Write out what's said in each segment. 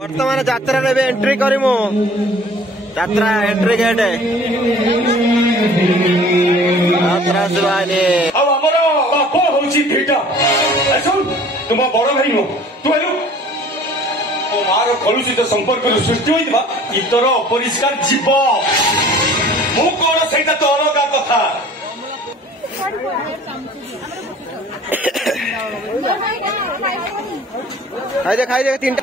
बर्तमान यात्रा एंट्री करिमु यात्रा एंट्री गेट यात्रा शिवानी अब हमर बाप होउची भेटा सुन तुम बड़ भाई नो तू आलु ओ मार कलुषित संपर्क सृष्टि होइबा इतर अपरिष्कार जीव मु कोन सेटा तो अलगा कथा खाई दे तीन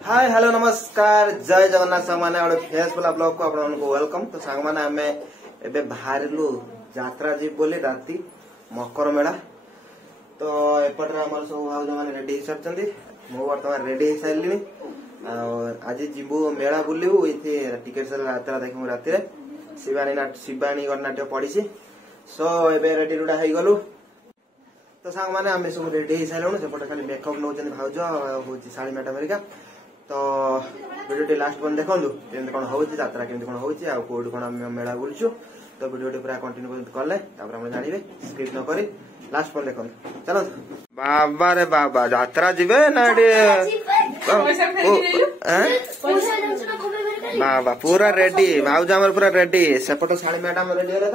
हाय हेलो नमस्कार जय जगन्नाथ सांगमाने और फेसबुक ब्लॉग को आपको वेलकम। तो सांगमाने आमे एबे बाहरलु यात्रा जी बोली राती मकर मेला। तो एपटर हमर सब हाउस माने रेडी हो सरचंदी मु वर्तमान रेडी हो सारलिनी और आज जीवु मेला बुलिबु इथे टिकट सेल यात्रा देखमु राती रे शिवानी गणनाट्य पड़ीसी सो एबे रेडी रुडा हे गलु। तो सांग माने आमे सब रेडी हो सारलु सेपटे खाली मेकअप नौचन भाउज होची साड़ी मैडम अमेरिका। तो वीडियो लास्ट पन देखु केमती कौन होची यात्रा केमती कौन होची आ कोड कौन मेला बुलछु। तो वीडियो पूरा कंटिन्यू करले तापर हम जानिबे स्किप न करी लास्ट पन देखु। चलो बाबा रे बाबा यात्रा जिबे ना बाबा पूरा रेडी भाउज हमर पूरा रेडी सेपटे साड़ी मैडम रेडी रे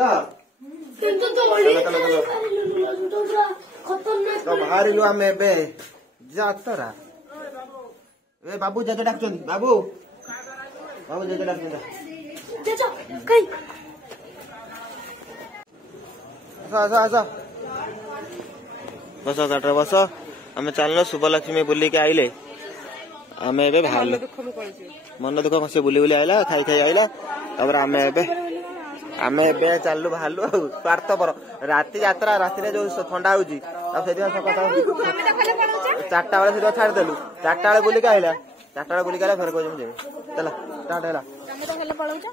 तो बाहर लु आमे बे यात्रा ए बाबू जजे डाकचंदी बाबू बाबू जजे डाकचंदा जजो कई आसा बस काटर बस हमें चलनो शुभलक्ष्मी बुली के आइले हमें एबे भाल मन दुख से बुली बुली आइला खाई खाई आइला तापर आमे एबे चललु भालु स्वार्थ पर राती यात्रा राती रे जो ठंडा होजी तब से दिन सका 4टा वाले से छाड़ देलु 4टा वाले बुली के आइला 4टा वाले बुली के आइला फिर को जे चला स्टार्ट हैला तमे तो खेले पळौछ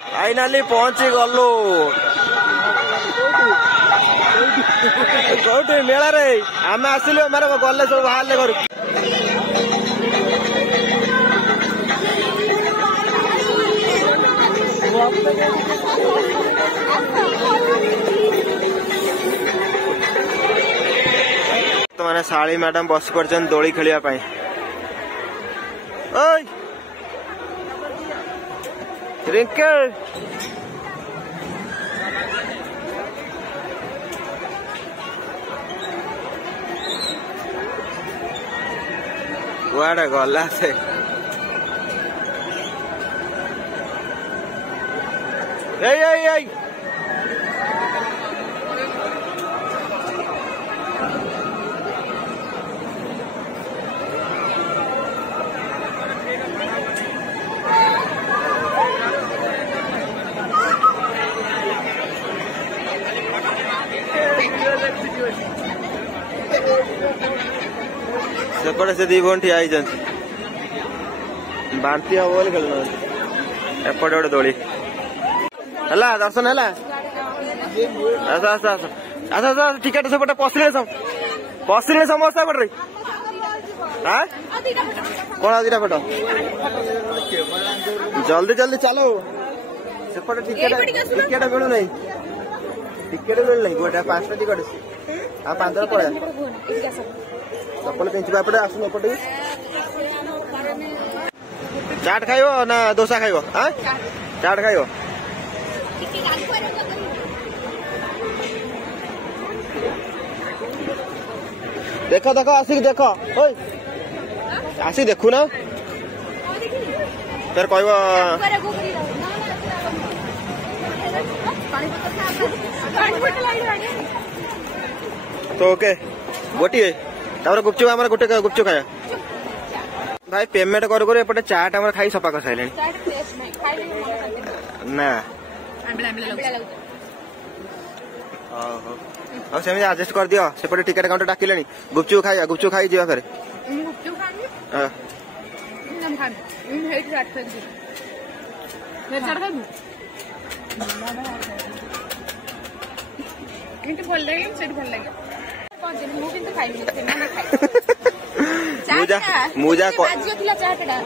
फाइनली पहुंची गलु कोठी मेला रे आमे आसिलु मारे गल्ले सब बाहरले करू तो मैंने साड़ी मैडम बस पड़चन दोली खेलिया पाई ओय रिंकल कुआडे गला से ei सेपटे से दी भंटी आई बांती हम बोल खेल एपटे गोटे दोली हला दर्शन हला आस आस आस आस आस टिकट सेपटे पसले समोसा पटे हाँ कौन दीटा पट जल्दी जल्दी चलो सेपटे टिकट मिलू नहीं टिकट मिलू नहीं गोटे 5टा टिकट आ 5 पड़ा चप्पल पिंचबा एपटे आसुन एपटे चाट खाइबो ना डोसा खाइबो हां चाट खाइबो देखो देखो आसिक देखो ओए आसिक देखु ना फिर कहबो तो ओके गोटी तापर गुपचुप आमर गोटे गुपचुप खाया भाई पेमेंट करू करू एपटे चाट आमर खाई सफा कर साइलेनी ना और सेमी एडजस्ट कर दियो सेपटे टिकट काउंटर डाकिलेनी गुपचुप खाई जीवा फेरे गुपचुप खानी हां हम खानी हेट रात फेर चाट खाबू इनके बोल लगे सेट बोल लगे मु किंतु खाइबी सेना खाइ मुजा को आजियो थिला चाटडा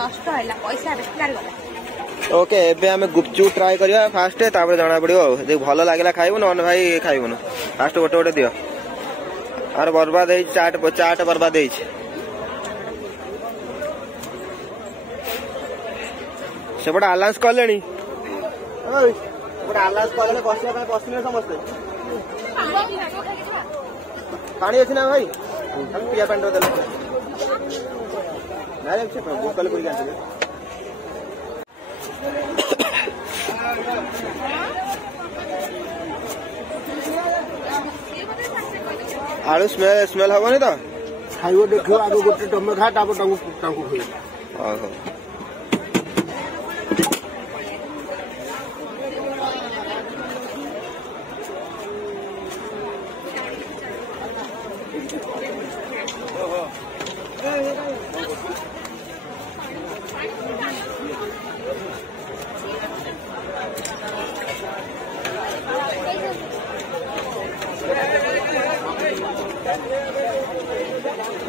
नष्ट हैला पैसा बेकार गला ओके एबे हमें गुपचुप ट्राई करिया फास्ट तापर जाना पड़ियो जे भलो लागला खाइबो न भाई खाइबो न फास्ट गोटे गोटे दियो और बर्बाद है चाट चाट बर्बाद है सेपटे आलाउंस कले आलाउंस कले बसने बसने समस्ते पानी अच्छी ना भाई पिया पानी देना बोतल कोई आलू स्मेल स्मेल हबनी तो खाइबो देखियो आगो गोटे टमे खा तापर टांगू खोई ओहो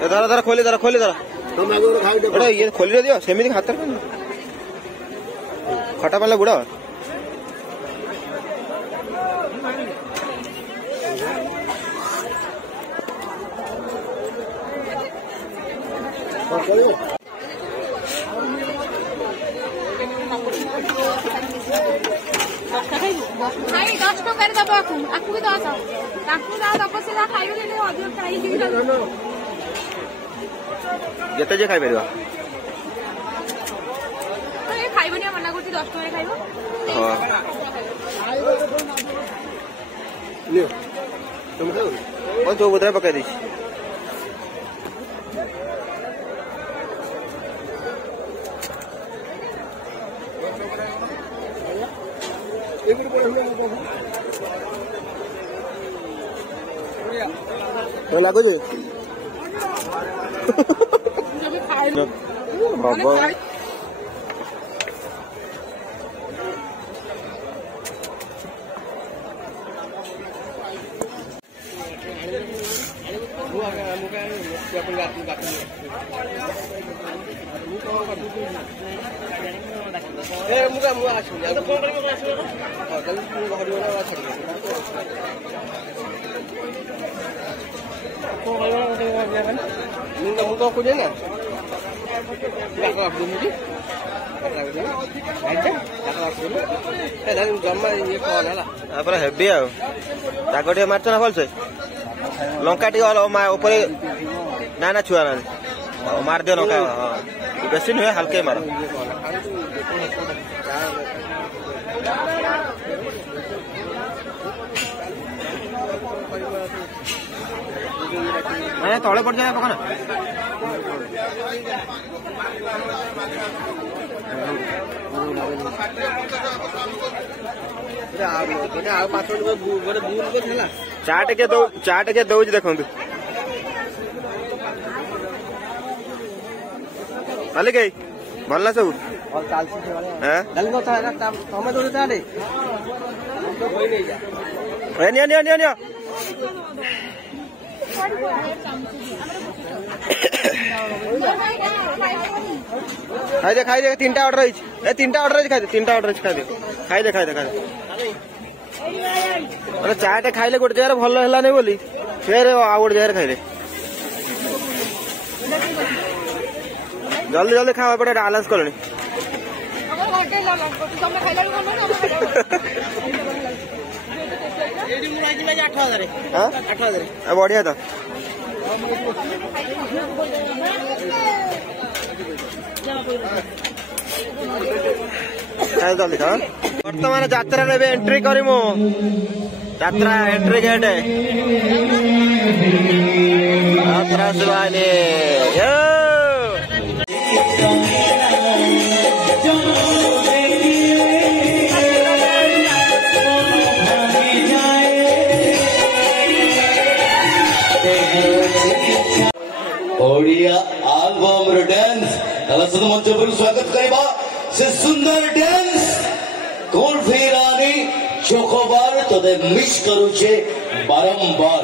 धरा धरा खोली धरा खोली धरा तुम आगो खाइ दे अरे ये खोली दियो सेमिति हाथ खटा पाला बुड़ा खाई 10 टका दब आपको भी 10 ताकू ना दब से खाइयो ले अधिक खाई जेते जे खाइ परबा ए खाइबनी मना करती 10 टका खाइबो हां ले तुम खाओ ओ जो उधर पका दी तो लागो जे बाबा ए मुगा मुगा आछु या तो फोन करके आछु हां कल तू घर में ना छड़ी को गयो ना मुगा मुगा को देना काको आप मुगी जमा ये कौन है पूरा हेवी आ ताको टे मारछ ना भलसे लंका टी ऊपर ना ना छुआ ना मार दे लंका हां बेसी नुहे हल्के मारो मैं तले पड़ जाए पकाना चाट के दौज देखु भले गई भल सब खाई दे 3टा ऑर्डर है 3टा ऑर्डर खाई दे 3टा ऑर्डर खाई दे अरे चाटे खाइले गोटे जगह भल है बोली फिर आ गोटे जगह खाइले जल्दी जल्दी खावा पड़े आलांस कल बढ़िया तो जल्दी खा बर्तमान यात्रा एंट्री करिमु यात्रा एंट्री गेट यात्रा शिवानी ओडिया आल्बम डांस अलसद मंच पर स्वागत करबा से सुंदर डांस कोन फेरानी चोकोबार तदे मिस करूचे बारंबार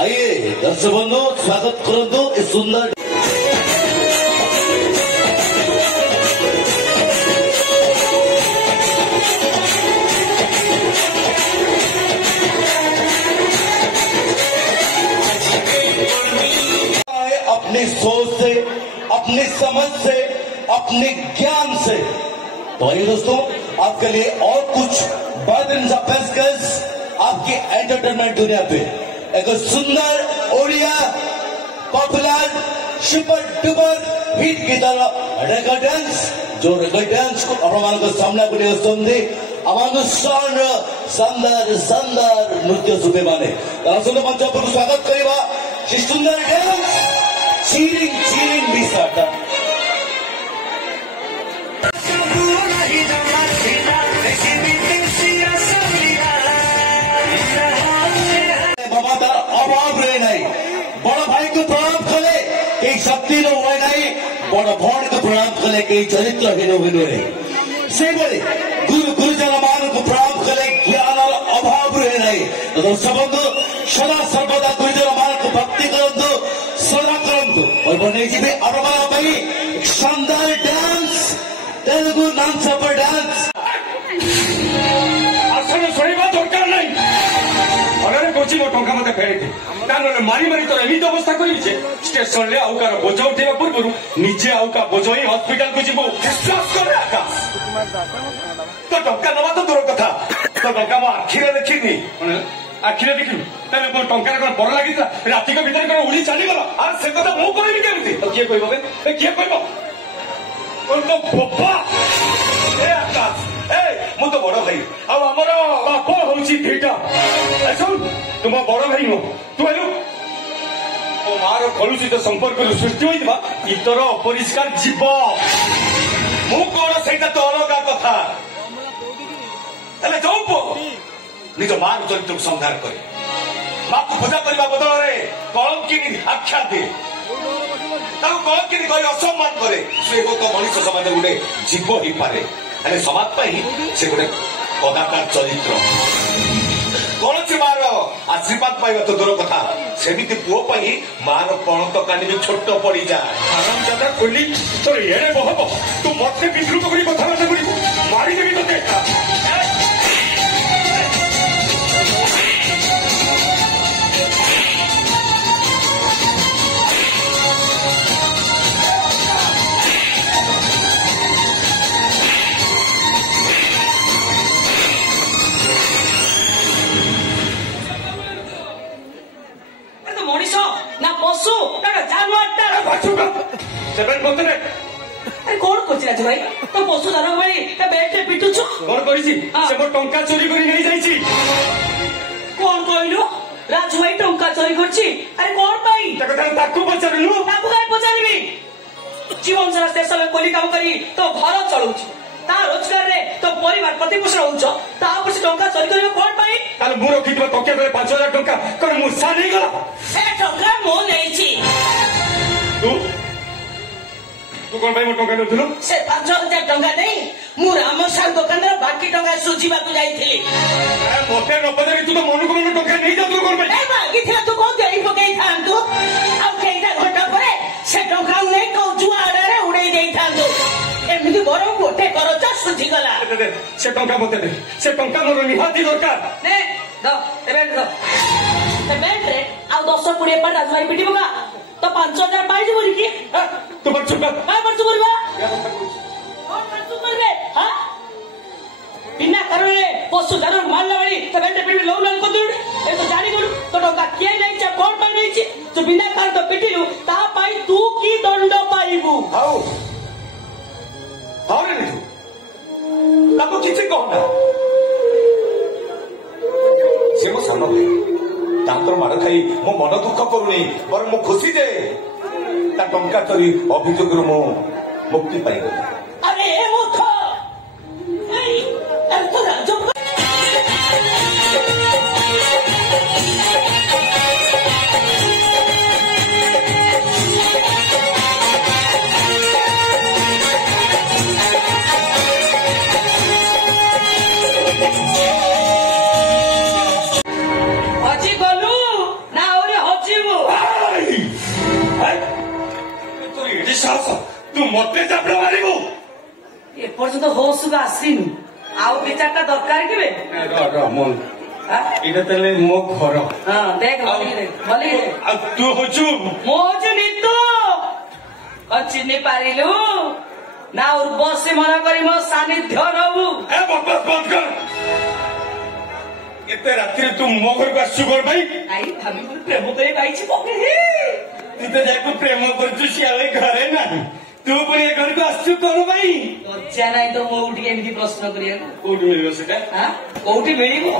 आइए दर्शक बंधु स्वागत करंतु इस सुंदर अपनी सोच से, अपनी समझ से, अपने ज्ञान से। तो आइए दोस्तों, आपके लिए और कुछ बर्डन ऑफ पेशकश आपकी एंटरटेनमेंट दुनिया पे एक सुंदर Odia popular super duper hit गीतर रेगा डांस जो रेगा डांस को अपन सामना करते शानदार शानदार नृत्य सुबे माने मंच पर स्वागत करवा श्री सुंदर डांस चीरिंग चीरिंग बिसाटा ममतार अभाव रहे नहीं बड़ भाई को प्रणाम कले कई शक्ति हुए नहीं बड़ भण को प्रणाम कले कई चरित्रहीन हुए से गुरुजन मान को प्रणाम कले ज्ञान अभाव रहे नहीं तो सबंध सदा सर्वदा गुरुजन मान को भक्ति करंतु सदा करंतु और बने जी अरबा शानदार डांस तेलुगु नॉन सपर डांस आसन शोणा दरकार नहीं अरे कोची मो टंका मते फेरते कानून मारी मारी तो एमित अवस्था करी स्टेशन ले आउ कार बोझ उठेबा पूर्व निजे आउ का बोझ ही हॉस्पिटल को जीवो विश्वास कर आकाश तो टंका नवा तो दूर कथा तो टंका मो आखिरे देखिनी आखिरे देखिनु ताले मो टंका कोन पर लागिता राति को भीतर कोन उड़ी चली गला आ से कथा मो करबी केमिति तो किए कहबो बे किए कहबो कोन तो बप्पा ए आकाश मु तो बड़ भाई आमर बाप हूँ भीटा सुन तुम बड़ भाई नुह तू हेलु मो मार कलुषित संपर्क सृष्टि होता इतर अपरिष्कार जीव मु कौन से तो अलग कथा जो निज मार चरित्र संहार करे माँ को पूजा करने बदल में कलंकिनी आख्या दिए कलंकिनी कही असम्मान करे से तो मनुष्य समाज गोटे जीव हो पारे अरे समाज से गोटे कदाकार चरित्र कौन से मार आशीर्वाद पाइबा तो दूर कथा सेमिति पुओ पाई मार पणत कानी भी छोट पड़ी जाए आराम जगह खोली तो एड़े बहब तू मत विद्रुप करी कथबार्ता करू मारी देवी तोते ना पशु ना जानवर सेवन बोलते ने अरे कौन करछि राजू भाई तो पशु जानवर भाई ता बेट रे पिटुछु कौन करिछि से मो टंका चोरी करी नहीं जाइछि कौन कहलु राजू भाई टंका चोरी करछि अरे कौन पाई ताकू पचारिलु ताकू काई पचारिबी जीवन सारा स्टेशन में कोली काम करी तो घर चलुछि ता रोजगार रे तो परिवार प्रतिपोषण होउछ ता पर टंका चोरी करबो कोन पाई ताले मु रखितबा टके बेले 5000 टंका कोन मु सा नहीं गला से टंका मो नेछि तू कोन भाई मो टंका नथुनु से 5000 टंका नहीं मु रामसार दुकान रे बाकी टंका सुझिबा को जाईथिली ए मोटे नबदे तू तो मनु को मनु टंका नहीं जा तू कोन भाई ए बाकी थिला तू कोन देई पकेई थांतु अब केइटा घंटा परे से टंका नहीं को जुआड़े रे उड़ेई देई थांतु एमिति बरो गोटे करचा सुझी गला से टंका मते दे से टंका मोर निहाती दरकार ने दो एबेंट रे आ 10 20 पर राजवाई पिटी बगा तो 5000 पाई जबो की तू बच चुप काय बच करबा कौन बच करबे हां बिना करले पशु जरूर मारला वाली तो बेटे पिटी लो लो को दुड ए तो जानी गलु तो टंका के नहीं छ कोन पर नहीं छ तू बिना कर तो पिटिलु ता पाई तू की दंड पाइबू हाउ हाउ रे तू ताको किछि कहना से मो सानो भाई तांतर मार खाई मो मन दुख करूनी पर मो खुशी जे ता टंका चोरी अभियोग मो मुक्ति पाई अरे ए मूर्ख ए तो राजू तू मत चापड़ा मारिबू ए पर्यंत होसुगा आसीनु आउ बेचारटा दरकार केबे मन इटा तले मो घर हां देख भली दे तू होचु मो होचु नितु चिन्ह पारिलु ना उर्वशी मन करी मो सानिध्य रहू ए बकवास बंद कर एते रात्रि तू मो घर को आसु कर भाई आई भाभी मोर प्रेम तो पाइछि पके तू तो जाको प्रेम करछु सियाले घरे ना तू पुणी घर को आसु कर भाई लज्जा नहीं तो मो उठी एमती प्रश्न करिया कोठी मिलियो सेटा हां कोठी मिलिबो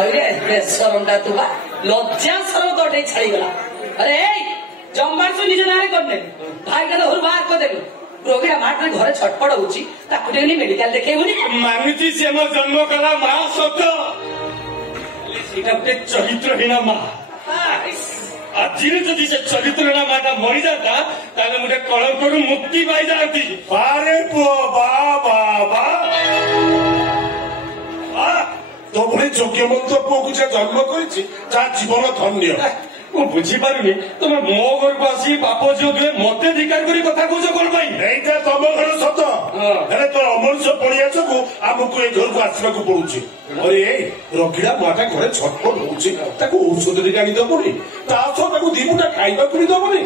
अरे बेशरमटा तू बा लज्जा सरम तोटे छाड़ी गला अरे ए जम्बासु निज नारे करने भाई का तो हुर बाहर कर देबो रोगी माट में घरे छटपट होची ताकू देनी मेडिकल देखेबुनी मानुची से मो जन्म कला मा सत सीटा पे चरित्रहीन मा आजिरे जदि से चरित्रहीन माटा मरि जाता ताले मुटे कलंकरु मुक्ति पाई जाती अरे बा तो भली योग्य मंत्र पुओ जे जन्म करिछि ता जीवन धन्य ମୁଁ ବୁଝିପାରୁନି ତମେ ମୋ ଘରକୁ ଆସି ବାପ ଝିଅ ଦୁହେଁ ମତେ ଧିକାର କରି କଥା କହୁଛ କଣ ପାଇଁ এইটা ତମ ଘର ସତ ହେଲେ ତୋର ଅମଣିଷ ପଡିଆ ଯୋଗୁ ଆମକୁ ଏ ଘରକୁ ଆସିବାକୁ ପଡୁଛି ଅରେ ଏଇ ରଖିଡ଼ା ମାଟା ଘରେ ଛଟପଟ ହଉଛି ତାକୁ ଔଷଧ ଟିକେ ଆଣି ଦବନି ତା ସହ ତାକୁ ଦି ମୁଠା ଖାଇବାକୁ ବି ଦବନି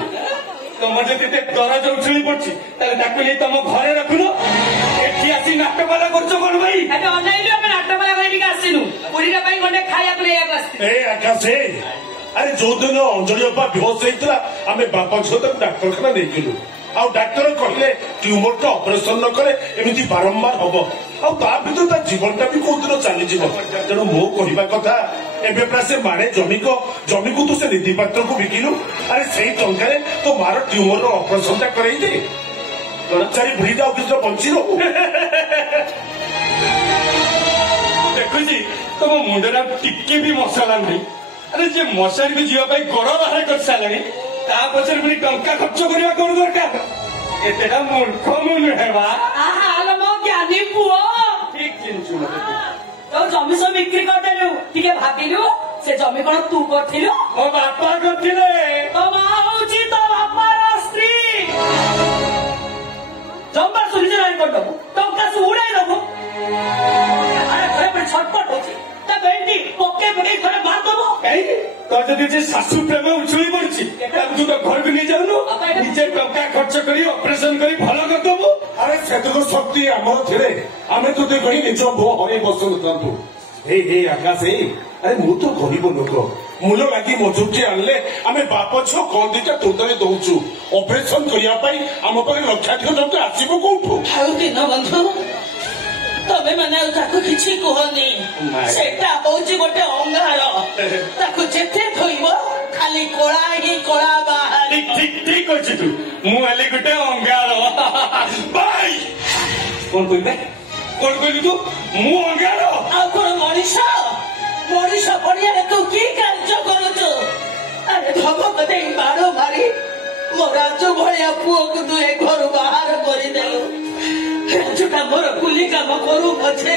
ତମର ଯଦି ଏତେ ଦରଜ ଉଛୁଳି ପଡୁଛି ତାହେଲେ ତାକୁ ନେଇ ତମ ଘରେ ରଖୁନ ଏଠି ଆସି ନାଟକବାଲା କରୁଛ କଣ ଭାଇ ଏବେ ଅନେଇଲୁ ଆମେ ନାଟକବାଲା କରି ଟିକେ ଆସିନୁ ପୁରୀଟା ପାଇଁ ଗଣ୍ଡେ ଖାଇବାକୁ ନେଇବାକୁ ଆସିଥିଲୁ ଏ ଆକାଶ अरे जो दिन अंजलि अप्पा बेहोश होता आम बापा झील तक डाक्तरखाना नहीं आउ डाक्तर कहले ट्यूमर टा ऑपरेशन न करे एमती बारंबार हम आर जीवनटा भी कौ दिन चली तेणु मो कहवा कथा एवं प्राय से माणे जमी को तू से निधि पात्र को बिकिलु अरे से टंकार तो मार ट्यूमर ऑपरेशन टा कराई दे चारि बुढ़ीटा किसी बंची रहू देखुची तुम मुंडा टिके भी मसला नहीं अरे जे मशारी को जीवा गोड़ बाहर कर सारे ता पछर पुणी टंका खर्च करवा कौन दरकार एतेटा मूर्ख मु नुहे बा आहा मो ज्ञानी पुओ ठीक चिन्छु मते तो जमी सब बिक्री कर देलु ठीक भाबिलु से जमी कोन तू करथिलु मो बापा करथिले तो मा होची तो बापा स्त्री जम्बा सुनि जराई कर दबु टंका से उड़ाई दबु अरे घरे पर छटपट होची ता बेंटी पके पके घरे मार दबो तो जदि शाशु प्रेम उछुली पड़ी तू तो घर को नहीं जाऊनु निजे टंका खर्च करी ऑपरेशन करी भल करदेबू अरे सेतक शक्ति आमर थे आम तुझे कही निज बो हरे बसु हे आकाश अरे मु तो गरीब लोक मूल लगी मजुरी आनले आम बाप झील कौन दीटा तोतरे दौचु ऑपरेशन करने आम पाखे लक्षाधिक टंका आसब कौटू दिन बंधु तमे माने ताकू किछि कहनी सेटा होची गोटे अंगार ताकू जेते थइबो खाली कोळा ही कोळा बाहर ठीक ठीक अछि तू मु आले गोटे अंगार बाय कोन कइबे कोन कइलु तू मु अंगार आ कोन मनीष पडिया रे तू की कार्य करूछु अरे धमक दे मारो मारी मोरा जो भलिया पुओ को तू ए घर बाहर करि देलु राजुटा मोर कुली काम करू पछे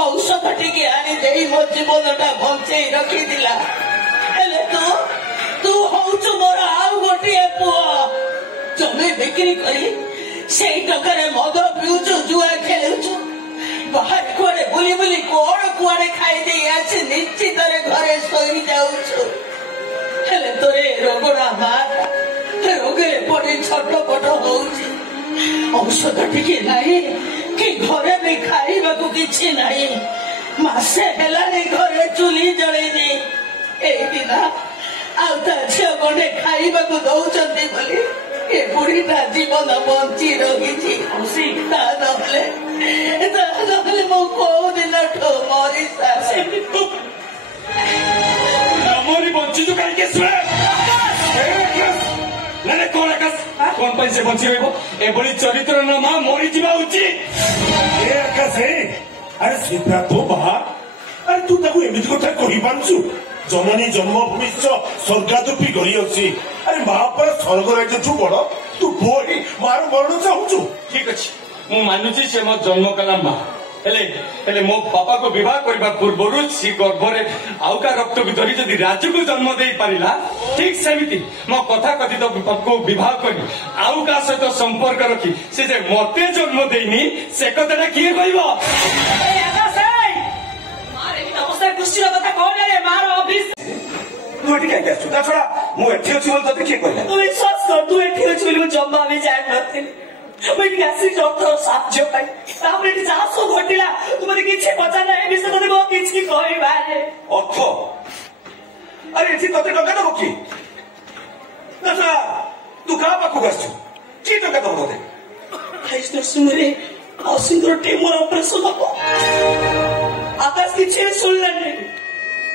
औषध टिके आनी देई मो जीवनटा बंचेई रखिदिला हेले तू होउछु मोर आउ गोटिए पुओ जमे बिक्री करी सेई टकारे मद पिउछु जुआ खेलुछु बाहर कुआडे बुली बुली कोण कुआडे खाई देई आछि निश्चित रे घरे सोई जाउछु हेले तोरे रोगड़ा मार रोगे पड़ी छटपट होउछि औषध टिके नहीं कि घरे भी खाइबाकू किछि नहीं मासे हेलानी घरे चुली जळेनी एई दिना आउता झियो गंडे खाइबाकू दउचंती बोली ए बुढ़ीटा जीवन बंची रहिछि खुशी ता नहले मो को दिन ठो मरी सासे नमोरी बंची तो काई के सुए नाले कोन आकाश कोन पैसे बंची रहबो ए बड़ी चरित्र न मा मरि जिबा उचित ए आकाश अरे सीता तो बाहर अरे तू ताकू एमिति कथा कहि पारछु जननी जन्मभूमि स्वर्गादपी गरी अछि अरे माँ पर स्वर्ग राज्य छु बड़ तू बोही मार मरण चाहूछु ठीक अछि मु मानुछि से मो जन्म कला मा हेले मो बापा को विवाह करबा पूर्वरु सी गर्भरे आउका रक्त भी धरी जदि राजू को जन्म दे पारिला ठीक सेमिति मो कथा कथित को विवाह करी आउका सहित संपर्क रखी से जे मते जन्म देनी से कथाटा किए कहबो अवस्था कुश्चीर कथा कहले रे मार ऑफिस तू एठी क्या छुटा छोड़ा मु एठी अछि बोल तते के कहले तू विश्वास कर तू एठी अछि बोली जम्मा भी जाय नथिल मैं आसी डॉक्टर साहाଯ୍य पाई तापर एठी जहा सो घटिला तुमरे किछि पता नै ए विषय तते बहुत किछि कहि बारे अर्थ अरे एठी तते टका दबो की ना तू का पाखु गसछु की टका दबो तते आइस नरसिंहरे असिंद्र टीमर ऑपरेशन हबो आकाश किछि सुनलने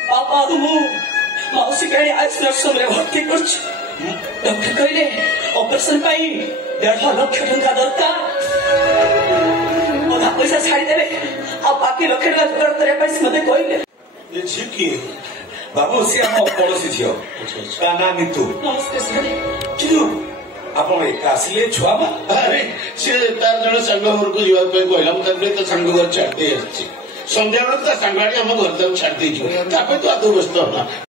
पापा तू मौसी कहीं आइस नरसिंहरे भर्ती करछ डॉक्टर कहले ऑपरेशन पाई 1.5 लाख टका दरकार ओदा पैसा छाड़ी देबे आ बाकी लाख टका जोगाड़ करे पैसा मते कहले ये छिकी बाबू से हम पड़ोसी छियो का ना मितु नमस्ते सर किदु आपण एक आसले छुआ मा अरे से तार जण संग घर को जीवा पे कहला म तने तो संग घर छाड़ते अछि संध्या बेला तो संगाड़ी हम घर तक छाड़ देछु तापे तो आतो बसतो ना